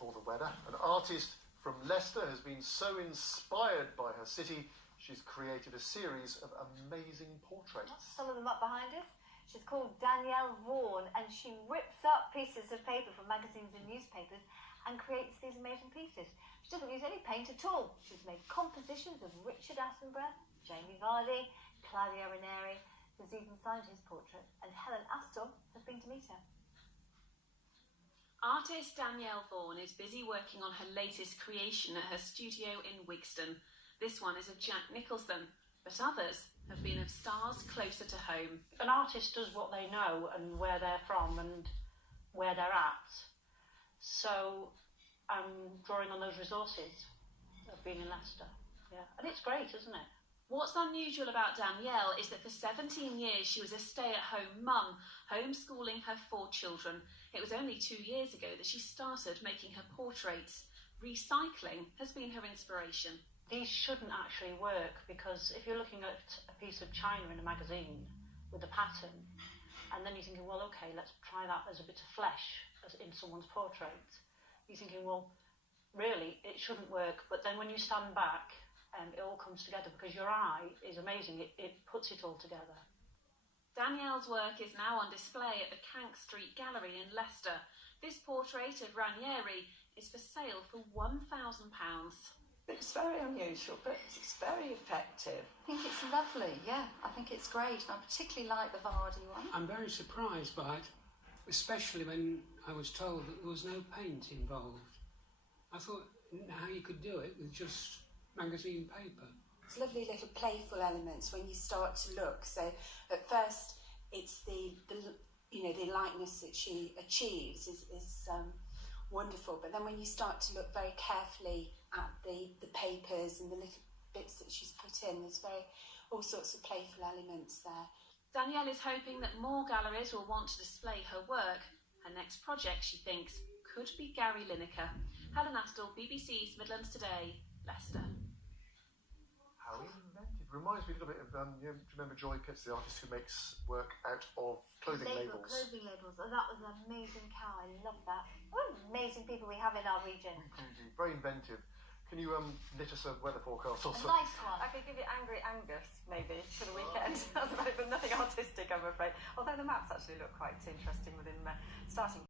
for the weather. An artist from Leicester has been so inspired by her city, she's created a series of amazing portraits. Some of them up behind us. She's called Danielle, and she rips up pieces of paper from magazines and newspapers and creates these amazing pieces. She doesn't use any paint at all. She's made compositions of Richard Attenborough, Jamie Vardy, Claudio Ranieri. Has even signed his portrait, and Helen Astor has been to meet her. Artist Danielle is busy working on her latest creation at her studio in Wigston. This one is of Jack Nicholson, but others have been of stars closer to home. An artist does what they know and where they're from and where they're at. So I'm drawing on those resources of being in Leicester. Yeah, and it's great, isn't it? What's unusual about Danielle is that for 17 years she was a stay-at-home mum, homeschooling her 4 children. It was only 2 years ago that she started making her portraits. Recycling has been her inspiration. These shouldn't actually work because if you're looking at a piece of china in a magazine with a pattern, and then you're thinking, well, okay, let's try that as a bit of flesh as in someone's portrait. You're thinking, well, really, it shouldn't work. But then when you stand back, it all comes together because your eye is amazing. It puts it all together. Danielle's work is now on display at the Cank Street Gallery in Leicester. This portrait of Ranieri is for sale for £1,000. It's very unusual, but it's very effective. I think it's lovely, yeah. I think it's great. I particularly like the Vardy one. I'm very surprised by it, especially when I was told that there was no paint involved. I thought how you could do it with just magazine paper. It's lovely little playful elements when you start to look. So at first it's the lightness that she achieves is wonderful, but then when you start to look very carefully at the papers and the little bits that she's put in, there's all sorts of playful elements there. Danielle is hoping that more galleries will want to display her work. Her next project, she thinks, could be Gary Lineker. Helen Astor, BBC's Midlands Today, Leicester. How inventive. Reminds me a little bit of, do you remember Joy Pitts, the artist who makes work out of clothing labels? Clothing labels. Oh, that was an amazing cow. I love that. What amazing people we have in our region. Indeed. Very inventive. Can you knit us a weather forecast or something? A nice one. I could give you Angry Angus, maybe, for the weekend. That's about it, but nothing artistic, I'm afraid. Although the maps actually look quite interesting within starting